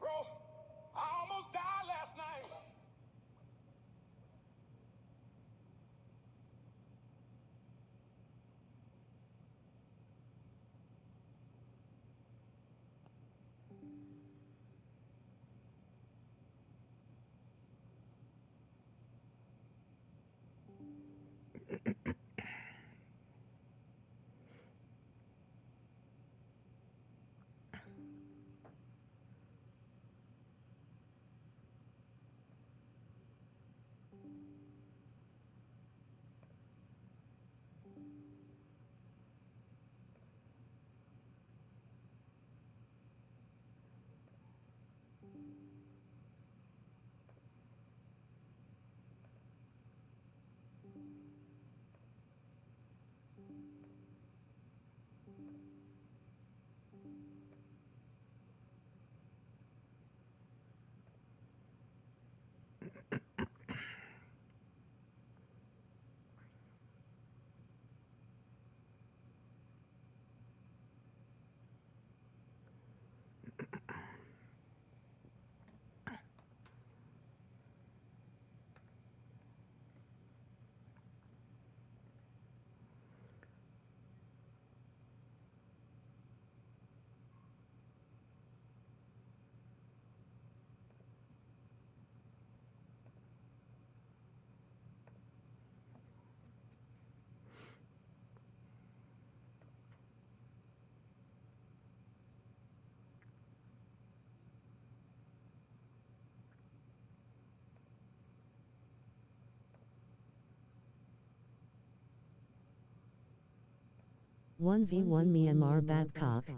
Bro, I almost died last night. One v one Myanmar Babcock.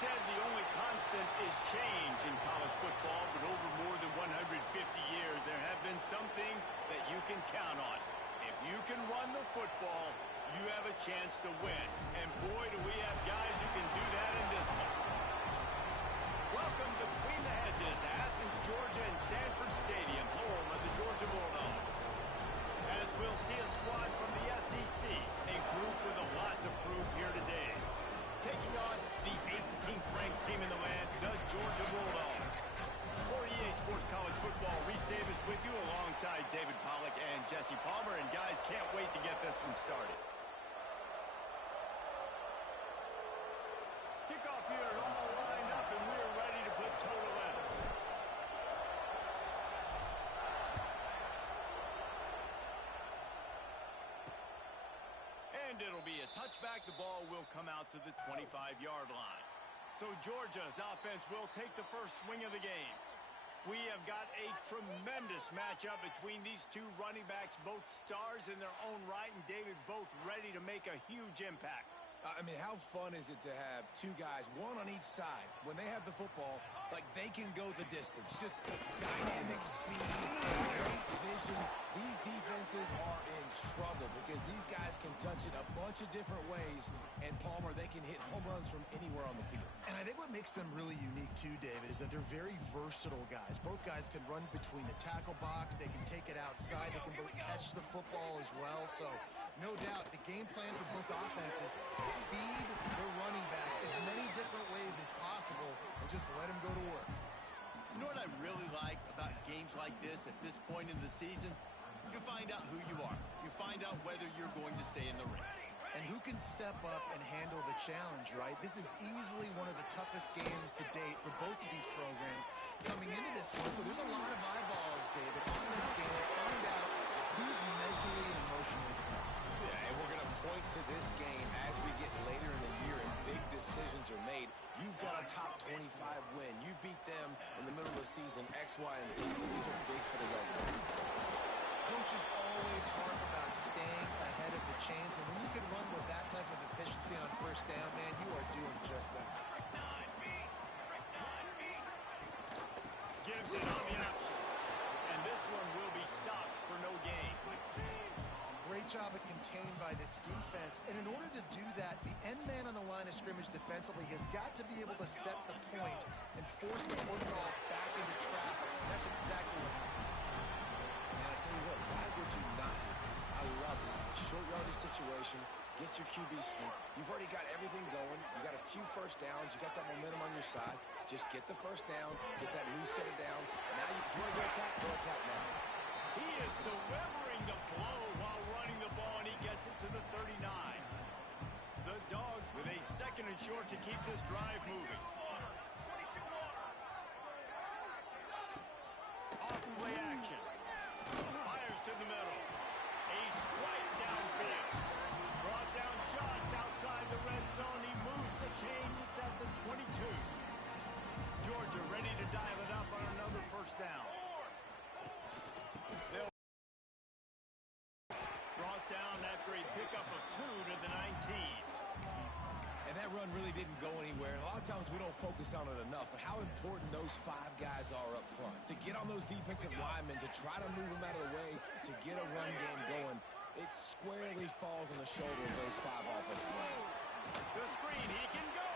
said the only constant is change in college football, but over more than 150 years, there have been some things that you can count on. If you can run the football, you have a chance to win. And boy, do we have guys who can do that in this one. Welcome between the hedges to Athens, Georgia and Sanford Stadium, home of the Georgia Bulldogs. As we'll see a squad from the SEC, a group with a lot to prove here today. Taking on the 18th ranked team in the land, the Georgia Bulldogs. For EA Sports College Football, Reese Davis with you alongside David Pollack and Jesse Palmer. And guys, can't wait to get this one started. Kickoff unit all lined up, and we're ready to put toe to leather. And it'll be a touchback. The ball will come out to the 25-yard line. So Georgia's offense will take the first swing of the game. We have got a tremendous matchup between these two running backs, both stars in their own right, and David, both ready to make a huge impact. I mean, how fun is it to have two guys, one on each side, when they have the football, like they can go the distance. Just dynamic speed, great vision. These defenses are in trouble because these guys can touch it a bunch of different ways, and Palmer, they can hit home runs from anywhere on the field. And I think what makes them really unique too, David, is that they're very versatile guys. Both guys can run between the tackle box. They can take it outside. They can both catch the football as well. So no doubt the game plan for both offenses, feed the running back as many different ways as possible and just let him go to work. You know what I really like about games like this at this point in the season? You find out who you are. You find out whether you're going to stay in the race. And who can step up and handle the challenge, right? This is easily one of the toughest games to date for both of these programs coming into this one. So there's a lot of eyeballs, David, on this game to find out who's mentally and emotionally the toughest. Yeah, and we're going to point to this game as we get later in the year and big decisions are made. You've got a top 25 win. You beat them in the middle of the season, X, Y, and Z. So these are big for the resume. Coaches always harp about staying ahead of the chains, and when you can run with that type of efficiency on first down, man, you are doing just that. Gives it on the option. And this one will be stopped for no gain. Great job of contained by this defense, and in order to do that, the end man on the line of scrimmage defensively has got to be able to set the point and force the football back into traffic. That's exactly what happened. And I tell you what, why would you not do this? I love it. Short yardage situation, get your QB sneak. You've already got everything going. You got a few first downs. You got that momentum on your side. Just get the first down, get that new set of downs. Now, if you want to go attack now. He is delivering the blow while running the ball, and he gets it to the 39. The Dogs with a second and short to keep this drive moving. Off play action. Fires to the middle. A strike downfield. Brought down just outside the red zone. He moves the chains. It's at the 22. Georgia ready to dial it up on another first down. They'll brought down after a pickup of 2 to the 19. And that run really didn't go anywhere. And a lot of times we don't focus on it enough, but how important those 5 guys are up front. To get on those defensive linemen, to try to move them out of the way, to get a run game going, it squarely falls on the shoulder of those 5 offensive linemen. The screen, he can go.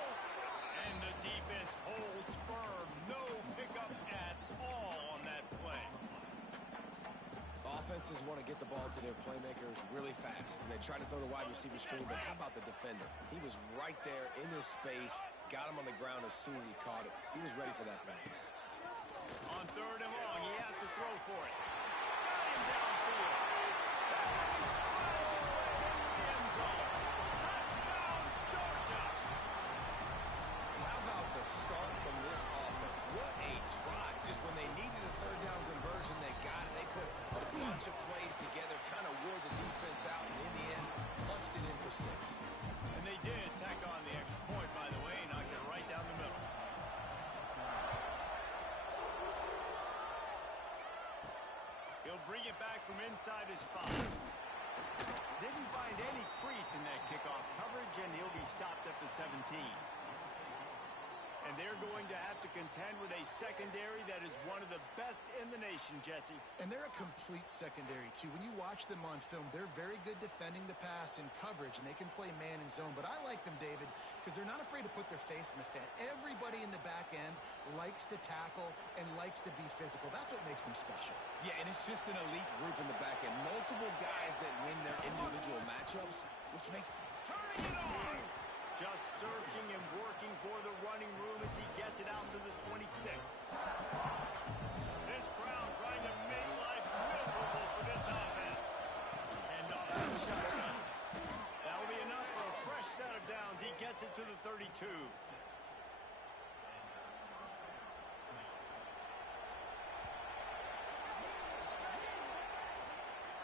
And the defense holds firm. No pickup at all on that play. Offenses want to get the ball to their playmakers really fast, and they try to throw the wide receiver screen, but how about the defender? He was right there in his space, got him on the ground as soon as he caught it. He was ready for that play. On third and long, he has to throw for it. Got him downfield. And he strides his way into the end zone. Touchdown, Georgia. How about the start from this offense? What a drive. Just when they needed a third down conversion, they got it. They put a bunch of plays together, kind of wore the defense out, and in the end, punched it in for 6. And they did tack on the extra point, by the way, knocked it right down the middle. He'll bring it back from inside his 5. Didn't find any crease in that kickoff coverage, and he'll be stopped at the 17. And they're going to have to contend with a secondary that is one of the best in the nation, Jesse. And they're a complete secondary, too. When you watch them on film, they're very good defending the pass and coverage, and they can play man and zone. But I like them, David, because they're not afraid to put their face in the fan. Everybody in the back end likes to tackle and likes to be physical. That's what makes them special. Yeah, and it's just an elite group in the back end. Multiple guys that win their individual matchups, which makes... Turning it on! Just searching and working for the running room as he gets it out to the 26. This crowd trying to make life miserable for this offense. And off the shotgun. That'll be enough for a fresh set of downs. He gets it to the 32.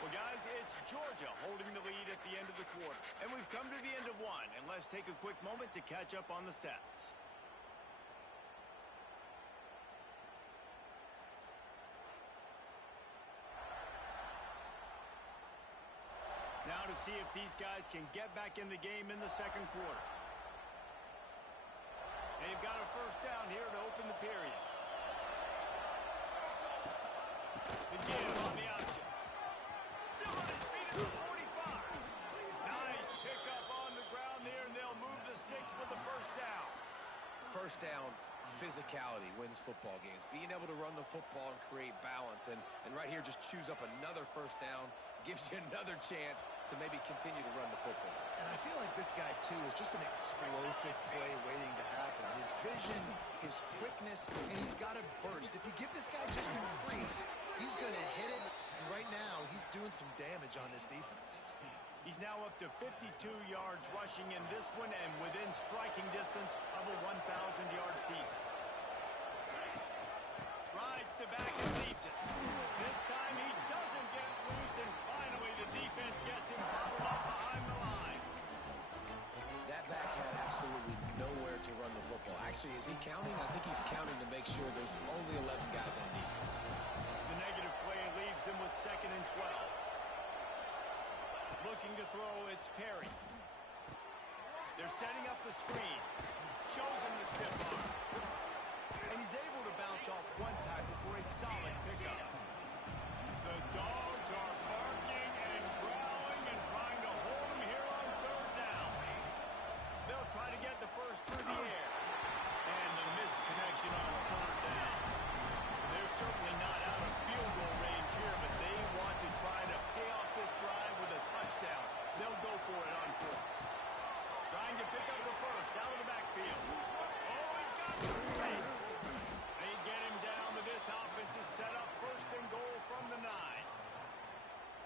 Well, guys, it's Georgia holding the lead at the end of the quarter. And we've come to the end of one. And let's take a quick moment to catch up on the stats. Now to see if these guys can get back in the game in the second quarter. They've got a first down here to open the period. The give on the option. Still on his feet at the 45. Nice pickup on the ground there, and they'll move the sticks with the first down. First down, physicality wins football games. Being able to run the football and create balance. And right here, just choose up another first down. Gives you another chance to maybe continue to run the football. And I feel like this guy, too, is just an explosive play waiting to happen. His vision, his quickness, and he's got a burst. If you give this guy just a crease, he's going to hit it. And right now, he's doing some damage on this defense. He's now up to 52 yards rushing in this one and within striking distance of a 1,000-yard season. Rides the back and leaves it. This time he doesn't get loose, and finally the defense gets him bottled up behind the line. That back had absolutely nowhere to run the football. Actually, is he counting? I think he's counting to make sure there's only 11 guys on defense. The negative play leaves him with 2nd and 12. Looking to throw, it's Perry. They're setting up the screen. Shows him the stiff arm. And he's able to bounce off one tackle for a solid pickup. The dogs are barking and growling and trying to hold him here on 3rd down. They'll try to get the first through the air. And the missed connection on 3rd down. They're certainly not out of field goal range here, but they want to try to pay off this drive with a touchdown. They'll go for it on 4th. Trying to pick up the first out of the backfield. Oh, he's got the straight. They get him down, but this offense is set up 1st and goal from the 9.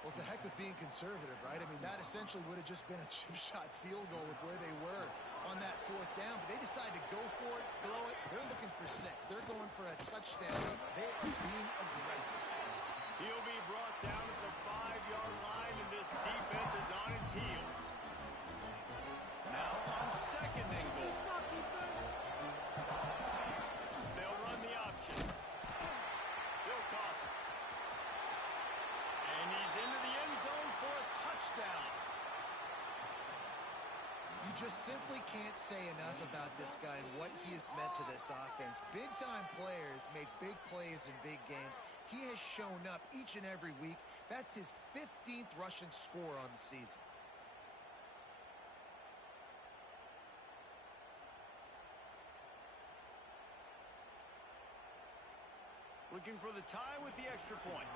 Well, it's a heck of being conservative, right? I mean, that essentially would have just been a chip shot field goal with where they were on that 4th down. But they decide to go for it, throw it. They're looking for 6. They're going for a touchdown. They are being aggressive. He'll be brought down at the 5-yard line, and this defense is on its heels. Now on 2nd and goal. They'll run the option. He'll toss it. And he's into the end zone for a touchdown. You just simply can't say enough about this guy and what he has meant to this offense. Big-time players make big plays in big games. He has shown up each and every week. That's his 15th rushing score on the season. Looking for the tie with the extra point.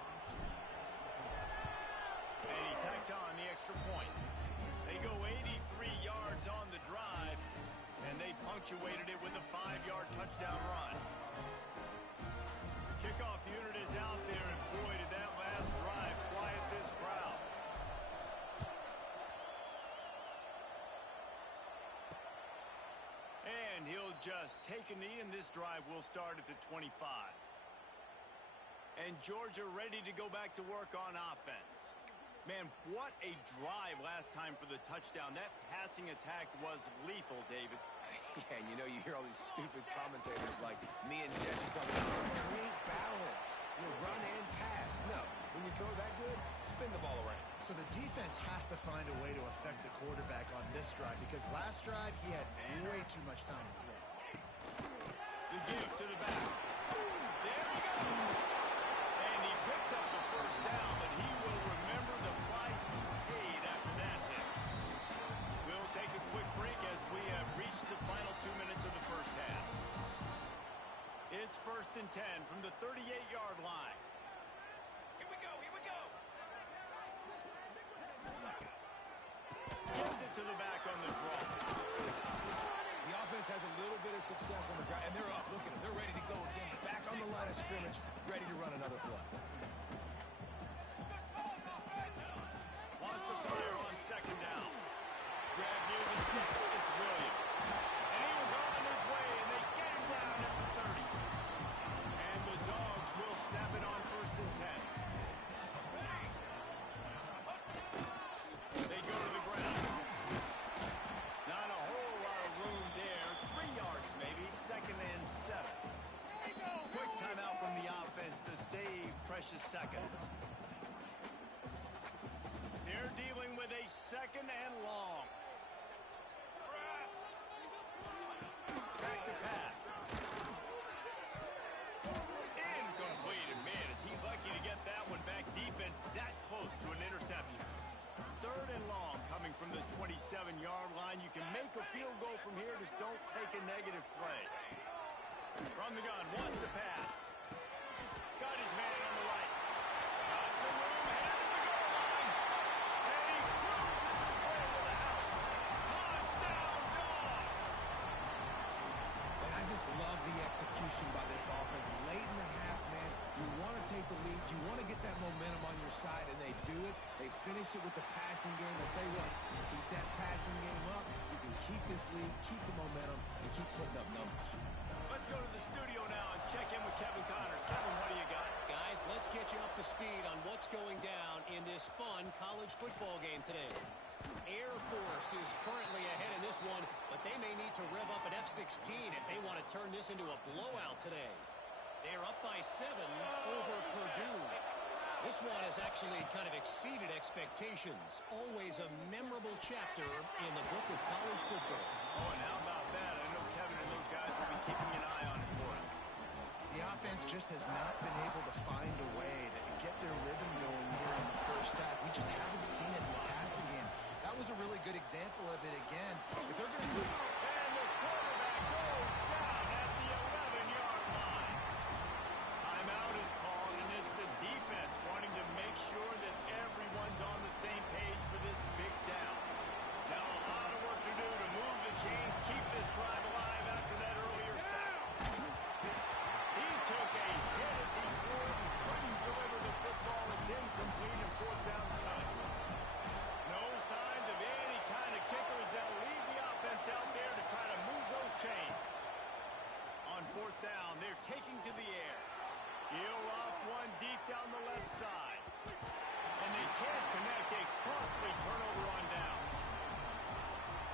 And he tacked on the extra point. They go 83 yards on the drive, and they punctuated it with a 5-yard touchdown run. The kickoff unit is out there, and boy, did that last drive quiet this crowd. And he'll just take a knee, and this drive will start at the 25. And Georgia ready to go back to work on offense. Man, what a drive last time for the touchdown. That passing attack was lethal, David. Yeah, and you know, you hear all these stupid commentators like me and Jesse talking about create balance. You know, run and pass. No, when you throw that good, spin the ball around. So the defense has to find a way to affect the quarterback on this drive because last drive he had way too much time to throw. The give to the back. There he goes. And he picks up the first down, but he will remember the price he paid after that hit. We'll take a quick break as we have reached the final 2 minutes of the first half. It's 1st and 10 from the 38-yard line. Here we go, here we go. Gives it to the back on the draw. The offense has a little bit of success on the ground, and they're up. Look at them. They're ready to go again. Back on the line of scrimmage, ready to run another play. Wants to fire on 2nd down. Grab near the 6. It's Williams. And he was on his way, and they get him down at the 30. And the Dogs will snap it on 1st and 10. They go to the ground. Not a whole lot of room there. 3 yards maybe. 2nd and 7. Quick timeout from the offense to save precious seconds. They're dealing with a 2nd and long. Back to pass. Incomplete. And man, is he lucky to get that one back. Defense that close to an interception. 3rd and long coming from the 27-yard line. You can make a field goal from here. Just don't take a negative play. From the gun, wants to pass. Got his man on the right. Got some room, headed to the goal line. And he cruises his way to the house. Touchdown, Dogs! And I just love the execution by this offense. Late in the half, man, you want to take the lead. You want to get that momentum on your side, and they do it. They finish it with the passing game. I'll tell you what, keep that passing game up. You can keep this lead, keep the momentum, and keep putting up numbers. Let's go to the studio now and check in with Kevin Connors. Kevin, what do you got? Guys, let's get you up to speed on what's going down in this fun college football game today. Air Force is currently ahead in this one, but they may need to rev up an F-16 if they want to turn this into a blowout today. They're up by 7 over Purdue. This one has actually kind of exceeded expectations. Always a memorable chapter in the book of college football. Oh, and how about that? I know Kevin and those guys will be keeping an eye on it for us. The offense just has not been able to find a way to get their rhythm going here in the first half. We just haven't seen it in the passing game. That was a really good example of it again. If they're going to do... And the quarterback goes down at the 11-yard line. Timeout is called, and it's the defense wanting to make sure that everyone's on the same page for this big down. Now a lot of work to do to move the chains, keep this drive alive after that earlier sack. He took a hit as he threw it and couldn't deliver the football. It's incomplete and 4th down's coming. No signs of any kind of kickers. They'll leave the offense out there to try to move those chains. On 4th down, they're taking to the air. He'll off one deep down the left side. And they can't connect. A costly turnover on down.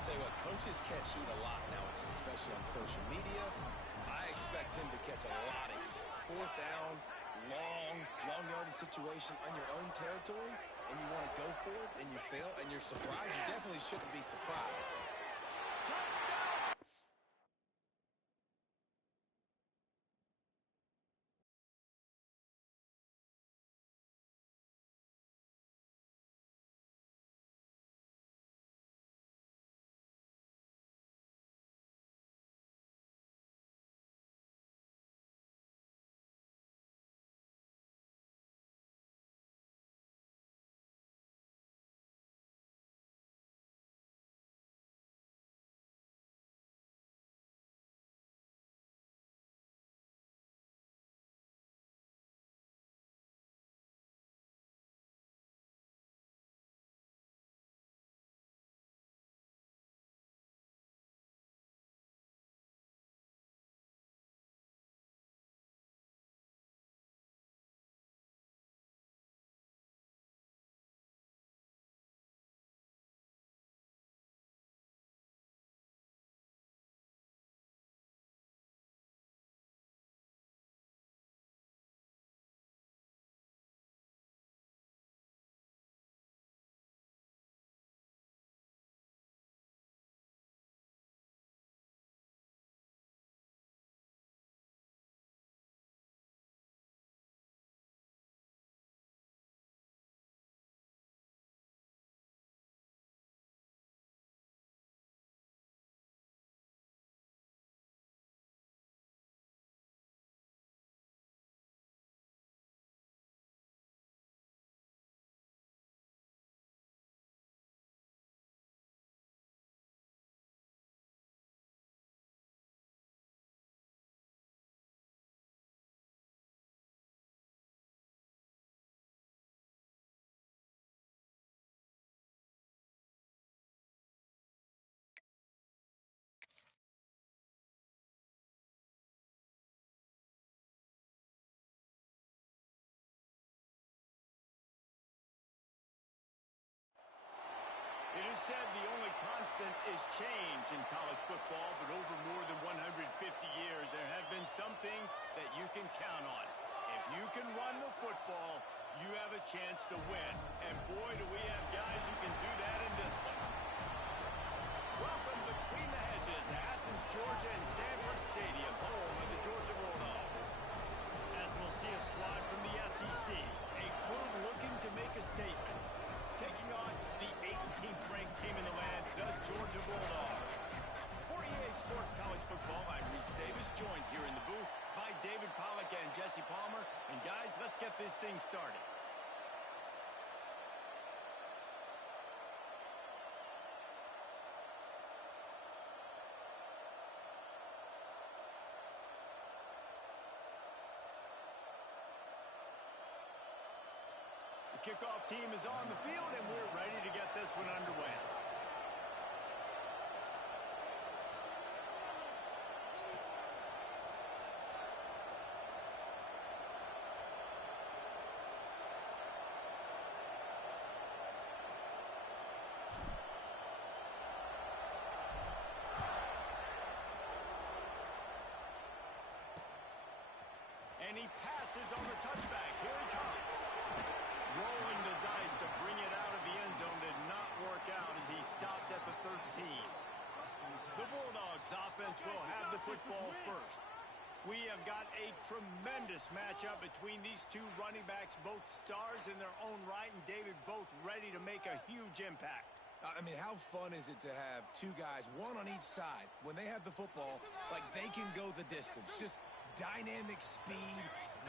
Tell you what, coaches catch heat a lot nowadays, especially on social media. I expect him to catch a lot of heat. 4th down, long yardage situation on your own territory, and you want to go for it, and you fail, and you're surprised. You definitely shouldn't be surprised. said the only constant is change in college football, but over more than 150 years, there have been some things that you can count on. If you can run the football, you have a chance to win. And boy, do we have guys who can do that in this one. Welcome between the hedges to Athens, Georgia and Sanford Stadium, home of the Georgia Bulldogs. As we'll see a squad from the SEC, a crew looking to make a statement. Taking on the 18th ranked team in the land, the Georgia Bulldogs. For EA Sports College Football, I'm Reese Davis, joined here in the booth by David Pollack and Jesse Palmer. And guys, let's get this thing started. The kickoff team is on the field, and we're ready to get this one underway. And he passes on the touchback. Here he comes. Rolling the dice to bring it out of the end zone did not work out as he stopped at the 13. The Bulldogs offense will have the football first. We have got a tremendous matchup between these two running backs, both stars in their own right, and David, both ready to make a huge impact. I mean, how fun is it to have two guys, one on each side, when they have the football, like they can go the distance. Just dynamic speed,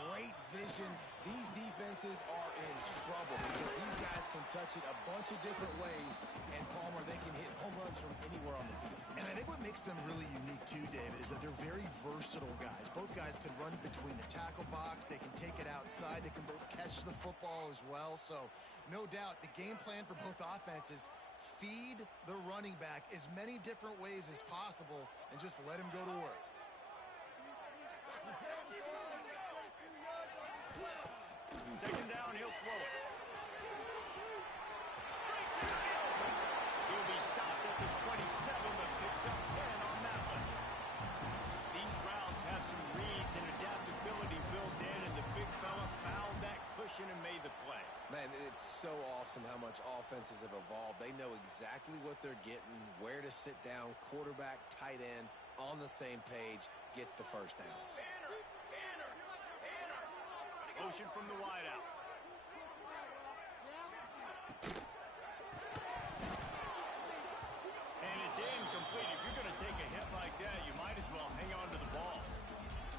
great vision. These defenses are in trouble because these guys can touch it a bunch of different ways, and Palmer, they can hit home runs from anywhere on the field. And I think what makes them really unique too, David, is that they're very versatile guys. Both guys can run between the tackle box. They can take it outside. They can both catch the football as well. So no doubt the game plan for both offenses, feed the running back as many different ways as possible and just let him go to work. Second down, he'll throw it. Breaks it in the open. He'll be stopped at the 27, but picks up 10 on that one. These routes have some reads and adaptability built in, and the big fella found that cushion and made the play. Man, it's so awesome how much offenses have evolved. They know exactly what they're getting, where to sit down, quarterback, tight end, on the same page, gets the first down. Motion from the wideout. And it's incomplete. If you're going to take a hit like that, you might as well hang on to the ball.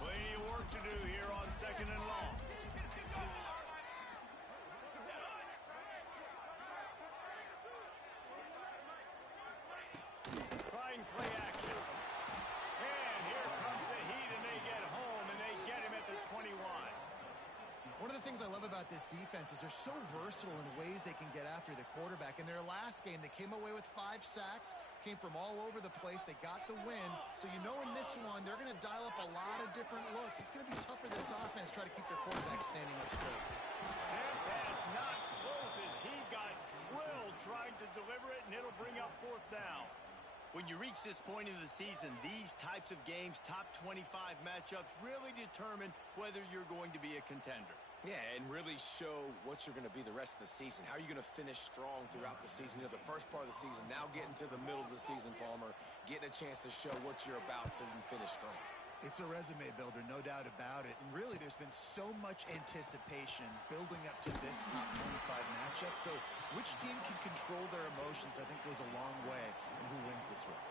Plenty of work to do here on second and long. Trying play action. And here comes the heat, and they get home, and they get him at the 21. One of the things I love about this defense is they're so versatile in ways they can get after the quarterback. In their last game, they came away with 5 sacks, came from all over the place. They got the win. So you know in this one, they're going to dial up a lot of different looks. It's going to be tough for this offense to try to keep their quarterback standing up straight. That pass not close as he got drilled trying to deliver it, and it'll bring up fourth down. When you reach this point in the season, these types of games, top 25 matchups, really determine whether you're going to be a contender. Yeah, and really show what you're going to be the rest of the season. How are you going to finish strong throughout the season? You know, the first part of the season, now getting to the middle of the season, Palmer, getting a chance to show what you're about so you can finish strong. It's a resume builder, no doubt about it. And really, there's been so much anticipation building up to this top 25 matchup. So which team can control their emotions, I think, goes a long way in who wins this one.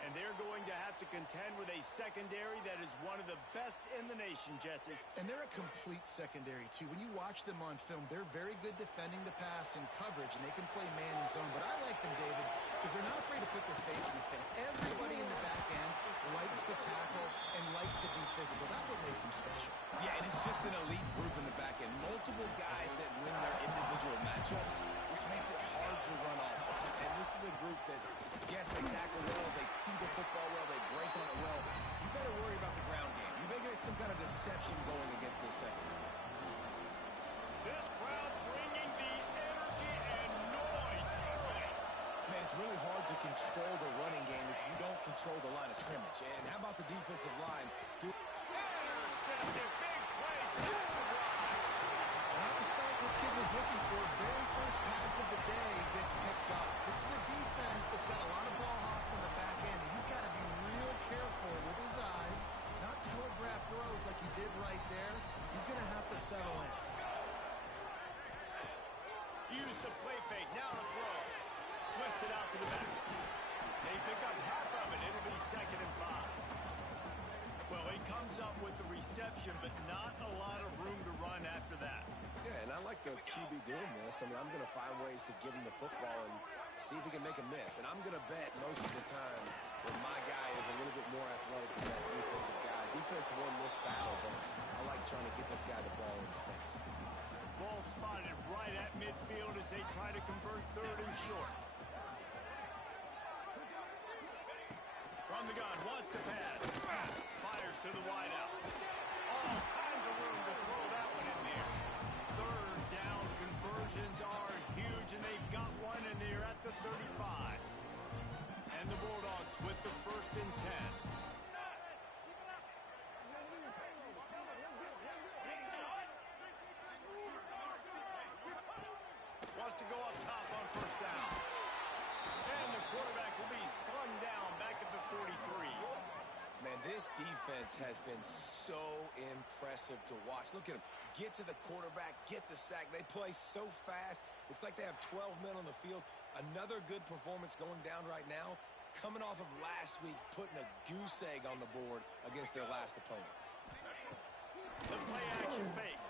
And they're going to have to contend with a secondary that is one of the best in the nation, Jesse. And they're a complete secondary, too. When you watch them on film, they're very good defending the pass and coverage, and they can play man and zone. But I like them, David, because they're not afraid to put their face in the fan. Everybody in the back end likes to tackle and likes to be physical. That's what makes them special. Yeah, and it's just an elite group in the back end. Multiple guys that win their individual matchups, which makes it hard to run offense. And this is a group that, yes, they tackle well, they see the football well, they break on it well. You better worry about the ground game. You better get some kind of deception going against this secondary. This crowd bringing the energy and noise early. And it's really hard to control the running game if you don't control the line of scrimmage. And how about the defensive line? Intercepted. Big play. Stops the drive. Not the start this kid was looking for. Very first pass of the day gets picked up. This is a defense that's got a lot of ball hawks on the back end. And he's got to be real careful with his eyes, not telegraph throws like he did right there. He's going to have to settle in. Use the play fake. Now to throw. Flips it out to the back. They pick up half of it. It'll be 2nd and 5. Well, he comes up with the reception, but not a lot of room to run after that. Yeah, and I like the QB doing this. I mean, I'm going to find ways to give him the football and see if he can make a miss. And I'm going to bet most of the time when my guy is a little bit more athletic than that defensive guy. Defense won this battle, but I like trying to get this guy the ball in space. Ball spotted right at midfield as they try to convert 3rd and short. From the gun, wants to pass. Fires to the wideout. All kinds of room to throw that one in there. 3rd down conversions are huge, and they've got one, and they're at the 35. And the Bulldogs with the 1st and 10. Wants to go up top on 1st down. And the quarterback will be slung down back at the 43. Man, this defense has been so impressive to watch. Look at them. Get to the quarterback, get the sack. They play so fast. It's like they have 12 men on the field. Another good performance going down right now. Coming off of last week, putting a goose egg on the board against their last opponent. The play action fake.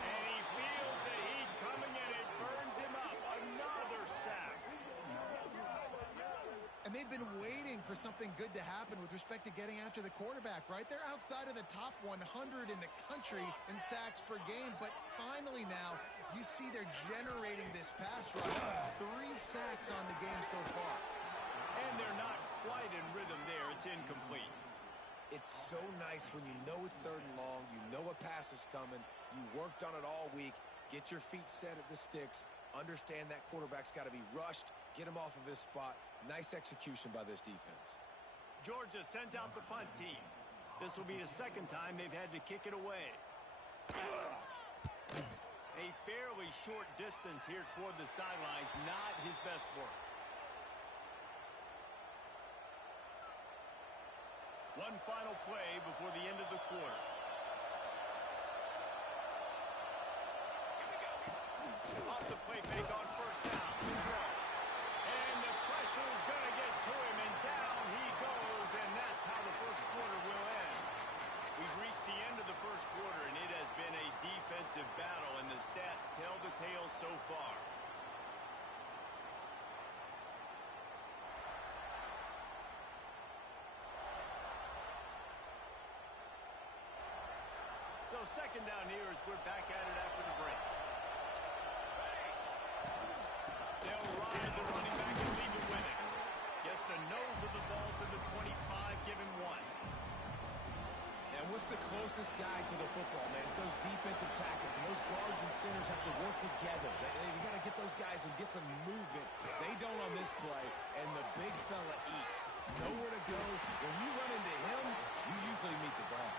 And he feels the heat coming, and it burns him up. Another sack. And they've been waiting for something good to happen with respect to getting after the quarterback, right? They're outside of the top 100 in the country in sacks per game, but finally now you see they're generating this pass rush. 3 sacks on the game so far. And they're not quite in rhythm there. It's incomplete. It's so nice when you know it's 3rd and long, you know a pass is coming, you worked on it all week, get your feet set at the sticks, understand that quarterback's got to be rushed, get him off of his spot. Nice execution by this defense. Georgia sends out the punt team. This will be the 2nd time they've had to kick it away. A fairly short distance here toward the sidelines, not his best work. One final play before the end of the quarter. Off the play fake on 1st down. And the pressure is going to get to him, and down he goes, and that's how the 1st quarter will end. We've reached the end of the 1st quarter, and it has been a defensive battle, and the stats tell the tale so far. So 2nd down here as we're back at it after the break. They'll ride the running back and leave it with it. Gets the nose of the ball to the 25, give him 1. And what's the closest guy to the football, man? It's those defensive tackles, and those guards and centers have to work together. They got to get those guys and get some movement. They don't on this play, and the big fella eats. Nowhere to go. When you run into him, you usually meet the ground.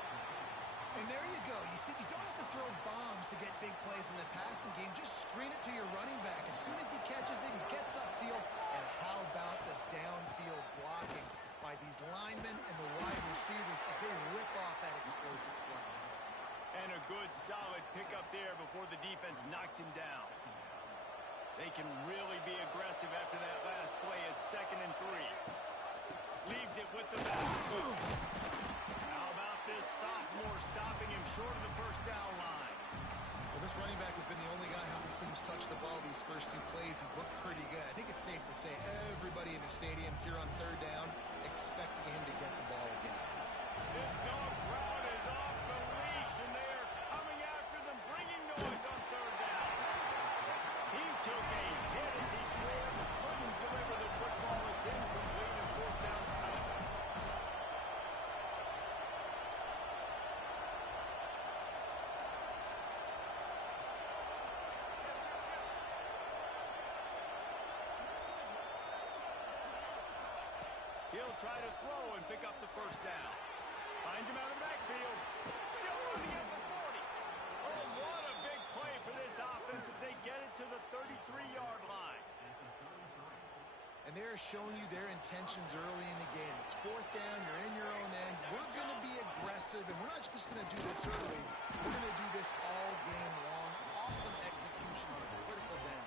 And there you go. You see, you don't have to throw bombs to get big plays in the passing game. Just screen it to your running back. As soon as he catches it, he gets upfield. And how about the downfield blocking by these linemen and the wide receivers as they rip off that explosive play. And a good, solid pickup there before the defense knocks him down. They can really be aggressive after that last play. It's 2nd and 3. Leaves it with the back. How about this sophomore stopping him short of the 1st down line? Well, this running back has been the only guy who's seen him touch the ball these first 2 plays. He's looked pretty good. I think it's safe to say everybody in the stadium here on 3rd down expecting him to get the ball again. This dog crowd is off the leash, and they are coming after them, bringing noise on 3rd down. He took a hit as he threw it and couldn't deliver the football. It's incomplete, and 4th down's coming. They'll try to throw and pick up the first down. Finds him out of the backfield. Still running at the 40. Oh, what a big play for this offense as they get it to the 33-yard line. And they're showing you their intentions early in the game. It's fourth down, you're in your own end. We're going to be aggressive, and we're not just going to do this early. We're going to do this all game long. Awesome execution on a critical down.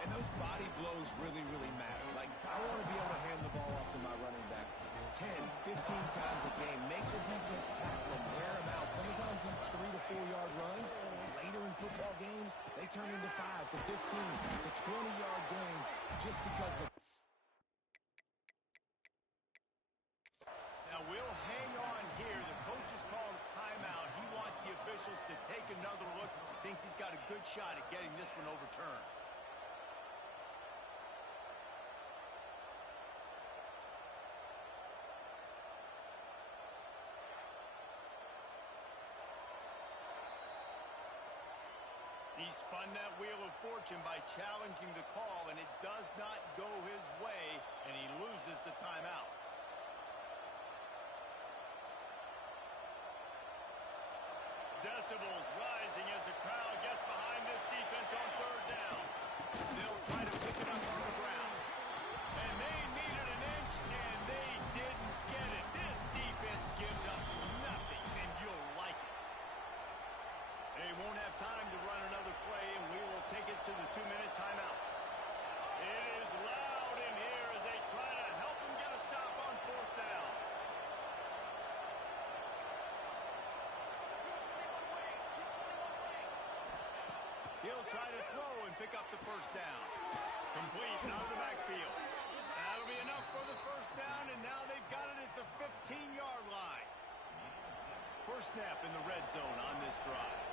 And those body blows really, really matter. Like, I want to be able to hand the ball off to my running back 10, 15 times a game. Make the defense tackle them, wear them out. Sometimes these 3 to 4 yard runs, later in football games, they turn into 5 to 15 to 20-yard games just because the... Now we'll hang on here. The coach has called a timeout. He wants the officials to take another look. Thinks he's got a good shot at getting this one overturned. He spun that wheel of fortune by challenging the call, and it does not go his way, and he loses the timeout. Decibels rising as the crowd gets behind this defense on third down. They'll try to pick it up on the ground. And they needed an inch, and they didn't get it. This defense gives up nothing, and you'll like it. They won't have time to run another play, and we will take it to the 2-minute timeout. It is loud in here as they try to help them get a stop on fourth down. He'll try to throw and pick up the first down. Complete out of the backfield. That'll be enough for the first down, and now they've got it at the 15-yard line. First snap in the red zone on this drive.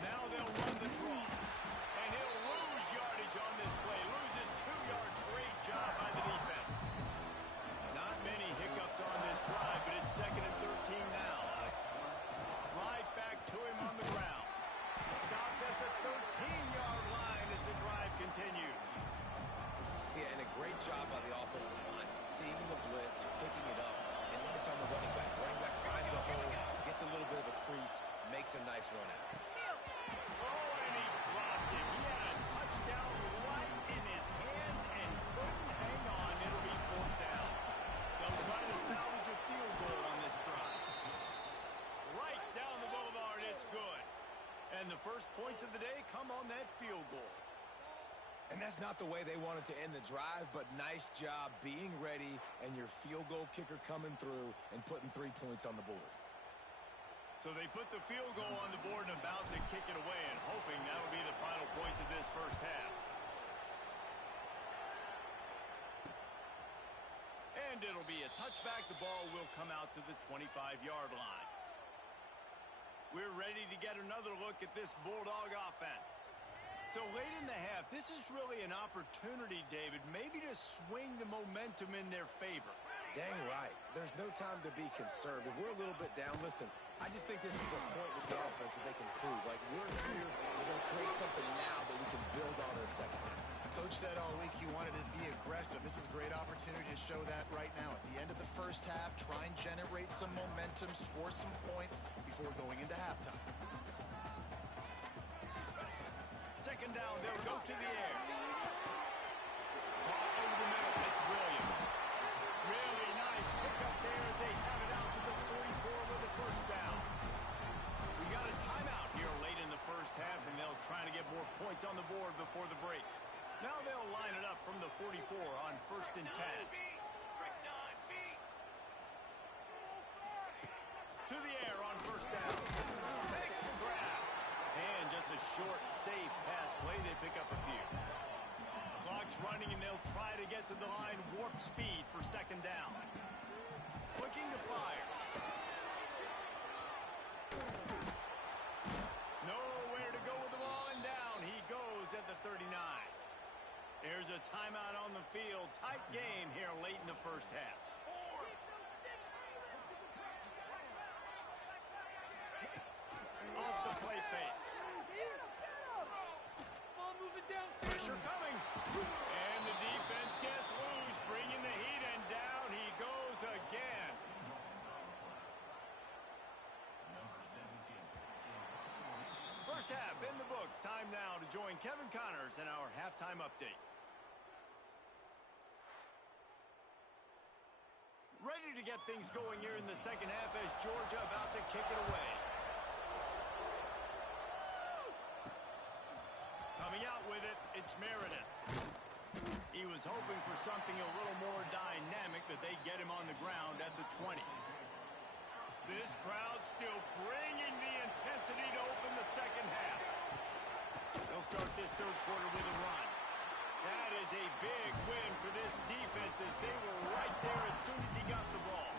Now they'll run the draw. And he'll lose yardage on this play. Loses 2 yards. Great job by the defense. Not many hiccups on this drive, but it's 2nd and 13 now. Right back to him on the ground. Stopped at the 13-yard line as the drive continues. Yeah, and a great job by the offensive line, seeing the blitz, picking it up, and then it's on the running back. Running back finds the hole, gets a little bit of a crease, makes a nice run at it. Oh, and he dropped it. He had a touchdown right in his hands and couldn't hang on. It'll be fourth down. They'll try to salvage a field goal on this drive. Right down the boulevard, it's good. And the first points of the day come on that field goal. And that's not the way they wanted to end the drive, but nice job being ready and your field goal kicker coming through and putting 3 points on the board. So they put the field goal on the board and about to kick it away, and hoping that'll be the final points of this first half. And it'll be a touchback. The ball will come out to the 25-yard line. We're ready to get another look at this Bulldog offense. So late in the half, this is really an opportunity, David, maybe to swing the momentum in their favor. Dang right. There's no time to be concerned. If we're a little bit down, listen, I just think this is a point with the offense that they can prove. Like, we're here, we're going to create something now that we can build on in the second half. Coach said all week he wanted to be aggressive. This is a great opportunity to show that right now. At the end of the first half, try and generate some momentum, score some points before going into halftime. Second down, they'll go to the air. Caught over the middle, it's Williams. Really nice pickup there as they have it out to the 44 with the first down. We got a timeout here late in the first half, and they'll try to get more points on the board before the break. Now they'll line it up from the 44 on 1st and 10. To the air on first down. Takes the grab. And just a short, safe pass play. They pick up a few. Clock's running, and they'll try to get to the line. Warp speed for second down. Looking to fire. Nowhere to go with the ball, and down he goes at the 39. There's a timeout on the field. Tight game here late in the first half. Off the play fake. Pressure coming. And the defense gets loose. join Kevin Connors in our halftime update. Ready to get things going here in the second half as Georgia about to kick it away. Coming out with it, it's Meredith. He was hoping for something a little more dynamic, but they get him on the ground at the 20. This crowd still bringing the intensity to open the second half. They'll start this third quarter with a run. That is a big win for this defense as they were right there as soon as he got the ball.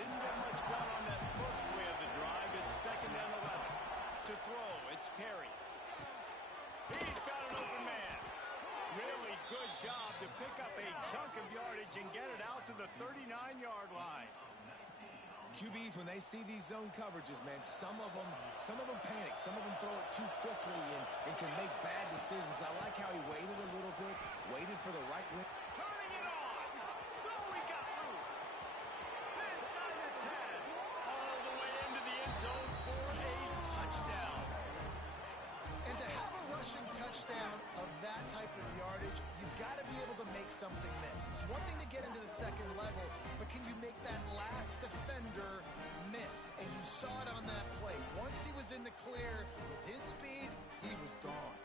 Didn't get much done on that first play of the drive. It's second and 11. To throw, it's Perry. He's got an open man. Really good job to pick up a chunk of yardage and get it out to the 39-yard line. QBs, when they see these zone coverages, man, some of them panic. Some of them throw it too quickly and can make bad decisions. I like how he waited a little bit, waited for the right win. Turning it on. Oh, he got loose. Inside the 10. All the way into the end zone for a touchdown. And to have a rushing touchdown of that type of yardage, you've got to be able to make something miss. It's one thing to get into the second level, but can you make that last defender miss? And you saw it on that play. Once he was in the clear with his speed, he was gone.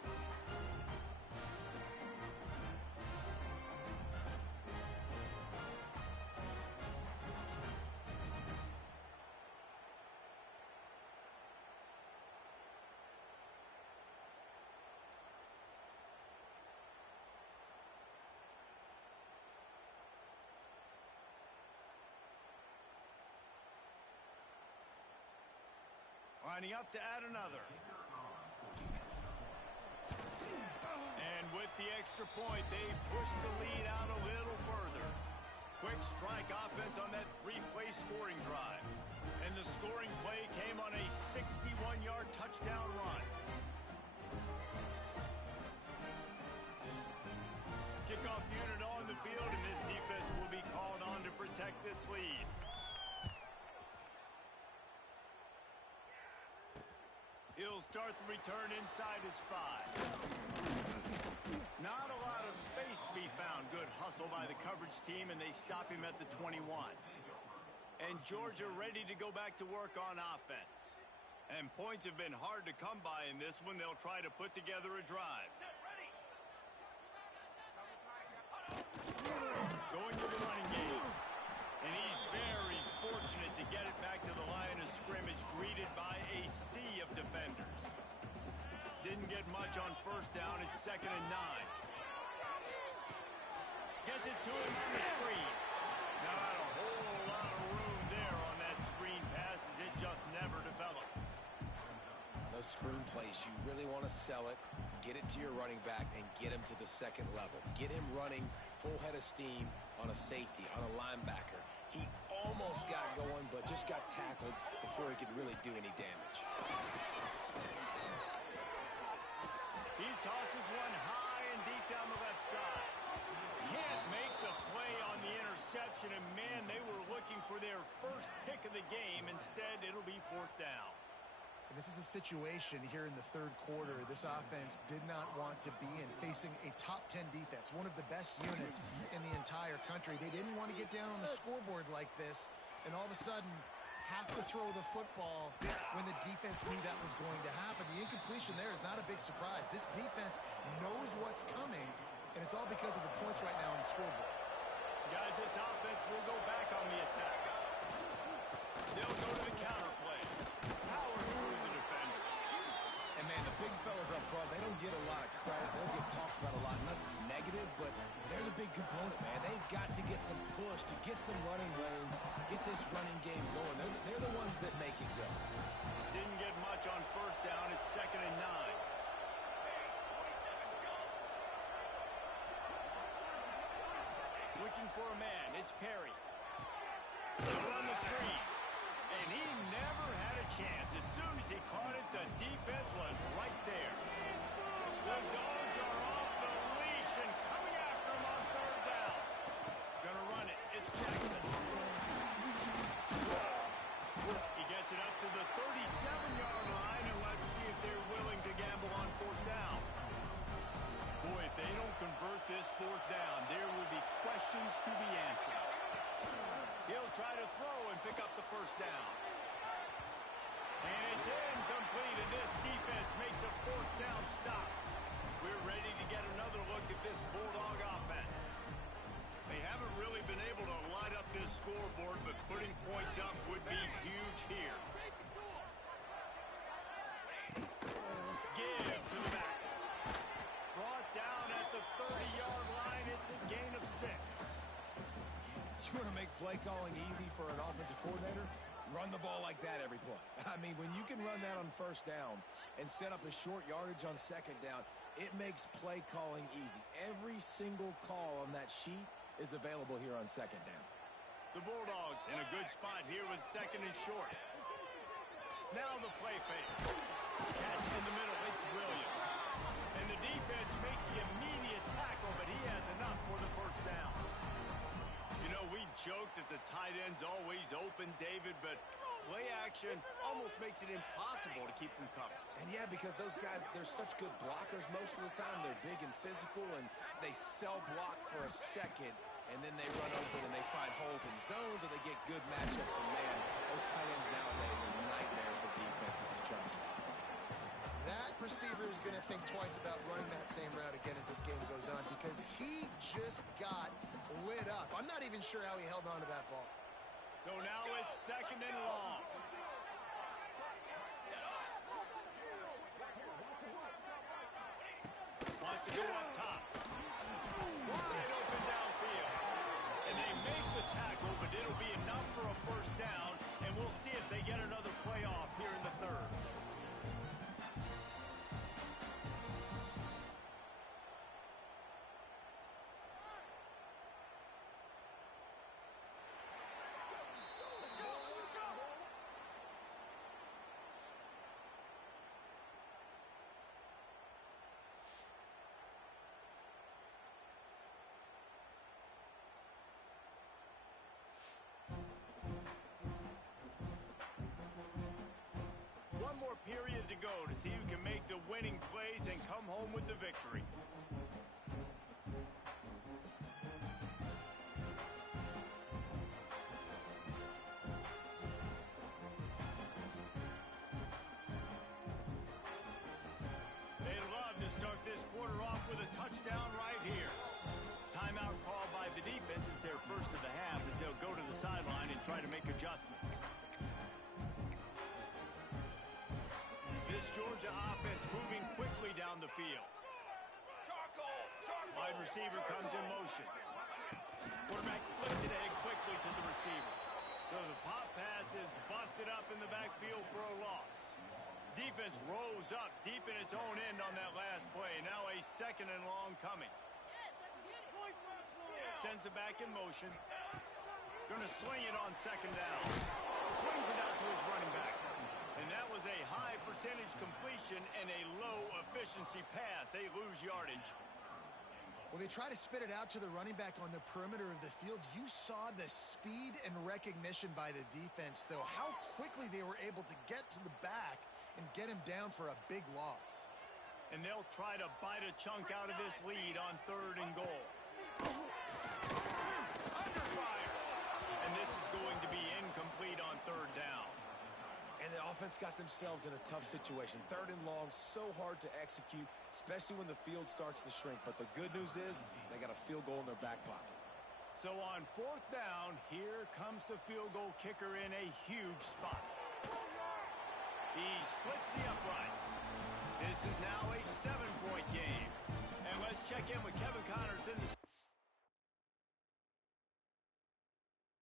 Lining up to add another. And with the extra point, they push the lead out a little further. Quick strike offense on that three-play scoring drive. And the scoring play came on a 61-yard touchdown run. Kickoff unit on the field, and this defense will be called on to protect this lead. He'll start the return inside his 5. Not a lot of space to be found. Good hustle by the coverage team, and they stop him at the 21. And Georgia ready to go back to work on offense. And points have been hard to come by in this one. They'll try to put together a drive. Going to the running game. And he's very fortunate to get it back to the line of scrimmage, greeted by a sea of defenders. Didn't get much on first down. It's second and 9. Gets it to him on the screen. Not a whole lot of room there on that screen pass as it just never developed. Those screen plays, you really want to sell it, get it to your running back, and get him to the second level. Get him running full head of steam on a safety, on a linebacker. He almost got going, but just got tackled before he could really do any damage. He tosses one high and deep down the left side. Can't make the play on the interception, and man, they were looking for their first pick of the game. Instead, it'll be fourth down. And this is a situation here in the third quarter this offense did not want to be in, facing a top 10 defense, one of the best units in the entire country. They didn't want to get down on the scoreboard like this and all of a sudden have to throw the football when the defense knew that was going to happen. The incompletion there is not a big surprise. This defense knows what's coming, and it's all because of the points right now on the scoreboard. Guys, this offense will go back on the attack. They'll go to the counter play. Powers through the defender. And man, the big fellas up front, they don't get a lot of credit. They don't get talked about a lot unless it's negative, but they're the big component, man. They've got to get some push, to get some running lanes, get this running game going. They're the ones that make it go. Didn't get much on first down. It's second and 9. Looking for a man. It's Perry. They'll run the screen. And he never had a chance. As soon as he caught it, the defense was right there. The Dogs are off the leash and coming after him on third down. Gonna run it. It's Jackson. He gets it up to the 37-yard line, and let's see if they're willing to gamble on fourth down. 30-yard line. It's a gain of 6. You want to make play calling easy for an offensive coordinator? Run the ball like that every play. I mean, when you can run that on first down and set up a short yardage on second down, it makes play calling easy. Every single call on that sheet is available here on second down. The Bulldogs in a good spot here with second and short. Now the play fake. Catch in the middle. It's Williams. And the defense makes the immediate tackle, but he has enough for the first down. You know, we joke that the tight end's always open, David, but play action almost makes it impossible to keep them covered. And yeah, because those guys, they're such good blockers most of the time. They're big and physical, and they sell block for a second, and then they run open and they find holes in zones, or they get good matchups. And man, those tight ends nowadays are nightmares for defenses to try to stop. That receiver is going to think twice about running that same route again as this game goes on because he just got lit up. I'm not even sure how he held on to that ball. So now it's second and long. Wants to go up top. Wide open downfield. And they make the tackle, but it'll be enough for a first down, and we'll see if they get another playoff here in the third. One more period to go to see who can make the winning plays and come home with the victory. They'd love to start this quarter off with a touchdown right here. Timeout called by the defense is their first of the half as they'll go to the sideline and try to make adjustments. This Georgia offense moving quickly down the field. Wide receiver comes in motion. Quarterback flips it ahead quickly to the receiver. So the pop pass is busted up in the backfield for a loss. Defense rose up deep in its own end on that last play. Now a second and long coming. Sends it back in motion. Going to swing it on second down. Swings it out to his running back. And that was a high percentage completion and a low efficiency pass. They lose yardage. Well, they try to spit it out to the running back on the perimeter of the field. You saw the speed and recognition by the defense, though. How quickly they were able to get to the back and get him down for a big loss. And they'll try to bite a chunk out of this lead on third and goal. Under fire. And this is going to be incomplete on third down. And the offense got themselves in a tough situation. Third and long, so hard to execute, especially when the field starts to shrink. But the good news is they got a field goal in their back pocket. So on fourth down, here comes the field goal kicker in a huge spot. He splits the uprights. This is now a 7-point game. And let's check in with Kevin Connors